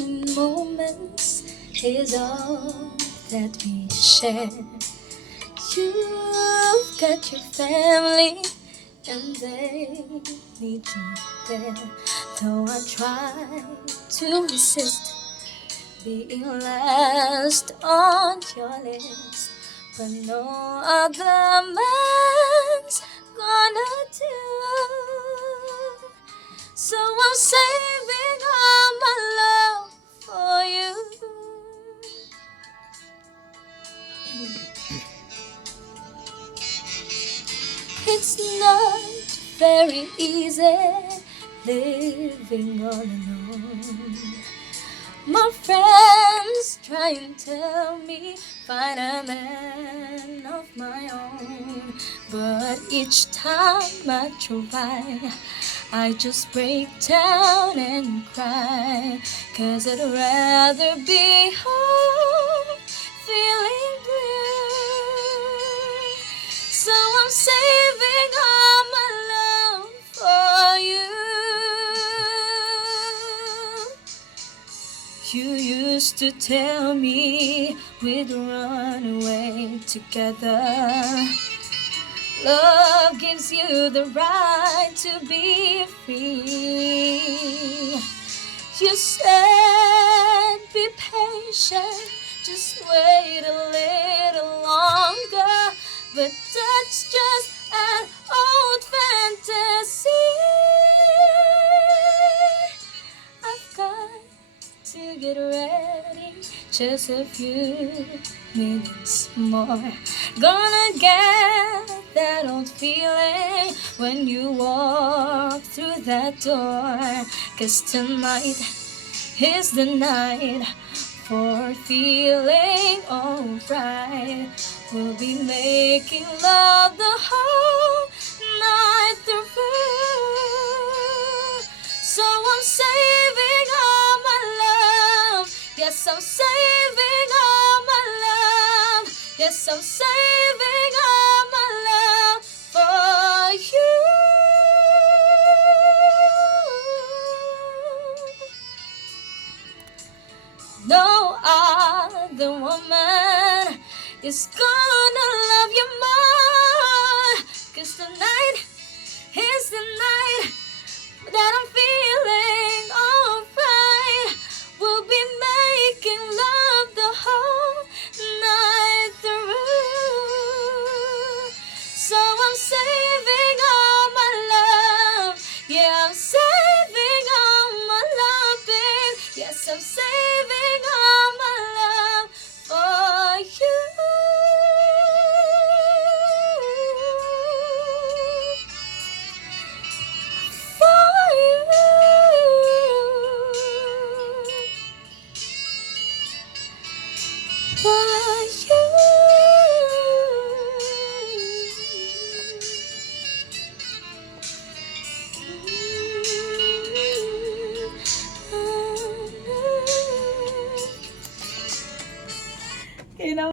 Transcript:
lonely moments is all that we share. You've got your family and they need you there. Though I try to resist being last on your list, but no other man's gonna do. So I'm saving all my love for you. It's not very easy living all alone. My friends try and tell me find a man of my own, but each time I try, I just break down and cry, 'cause I'd rather be home feeling blue. So I'm saving all my love for you. You used to tell me we'd run away together. Love gives you the right to be free. You said be patient, just wait a little longer. But that's just an old fantasy. I've got to get ready, just a few minutes more. Gonna get that old feeling when you walk through that door. 'Cause tonight is the night for feeling alright. We'll be making love the whole night through. So I'm saving all my love. Yes, I'm saving all my love. Yes, I'm saving all my love for you. No other woman is gonna love you more. 'Cause tonight is the night that I'm feeling alright. We'll be making love the whole night through. So I'm saving all my love. Yeah, I'm saving all my love, babe. Yes, I'm saving